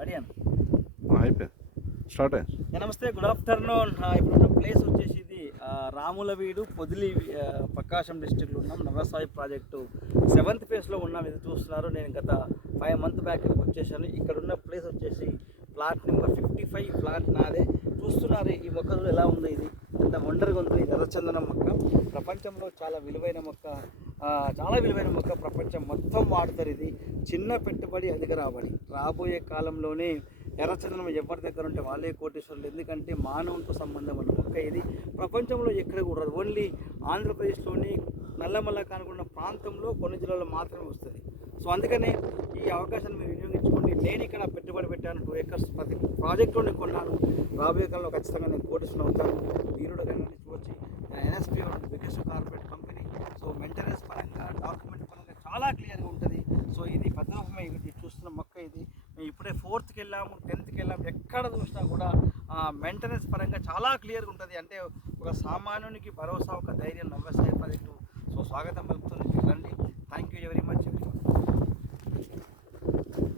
Ready అన్న అయిపోయింది start అయ్యింది. నమస్తే, గుడ్ ఆఫ్టర్నూన్. ఇప్పుడున్న ప్లేస్ వచ్చేసి ఇది రాములవీడు పొదిలి, ప్రకాశం డిస్టిక్లో ఉన్నాం. నవసాయి ప్రాజెక్టు 7th ఫేజ్లో ఉన్నాం. ఇది చూస్తున్నారు. నేను గత 5 months బ్యాక్ ఇక్కడికి వచ్చేసాను. ఇక్కడ ఉన్న ప్లేస్ వచ్చేసి ప్లాట్ నెంబర్ 55. ఫ్లాట్ నాదే. చూస్తున్నారు ఈ మొక్క ఎలా ఉంది. ఇది ఎంత వండర్గా ఉంది. ఎర్రచందనం మొక్క ప్రపంచంలో చాలా విలువైన మొక్క. ప్రపంచం మొత్తం వాడుతారు. ఇది చిన్న పెట్టుబడి అధిక రాబడి. రాబోయే కాలంలోనే ఎర్రచందనం ఎవరి దగ్గర ఉంటే వాళ్ళే కోటేశ్వరులు. ఎందుకంటే మానవునితో సంబంధం ఉన్న మొక్క ఇది. ప్రపంచంలో ఎక్కడ కూడా రాదు. ఓన్లీ ఆంధ్రప్రదేశ్లోని నల్లమల్ల కానుకున్న ప్రాంతంలో కొన్ని జిల్లాల్లో మాత్రమే వస్తుంది. సో అందుకనే ఈ అవకాశాన్ని మీరు వినియోగించుకోండి. నేను ఇక్కడ పెట్టుబడి పెట్టాను. 2 acres ప్రతి ప్రాజెక్టులో నేను కొన్నాను. రాబోయే కాలంలో ఖచ్చితంగా నేను కోటేశ్వరం అవుతాను. వీరుడు కానీ చూడొచ్చి NSP biggest corporate company. So maintenance పరంగా, డాక్యుమెంట్ పరంగా చాలా క్లియర్గా ఉంటుంది. సో ఇది పెద్దరూపమే. ఇది చూస్తున్న మొక్క ఇది. మేము ఇప్పుడే 4th వెళ్ళాము, 10th వెళ్ళాము. ఎక్కడ చూసినా కూడా మెయింటెనెన్స్ పరంగా చాలా క్లియర్గా ఉంటుంది. అంటే ఒక సామాన్యునికి భరోసా, ఒక ధైర్యం నవసాయి ప్రాజెక్టు. సో స్వాగతం పలుకుతుంది. రండి.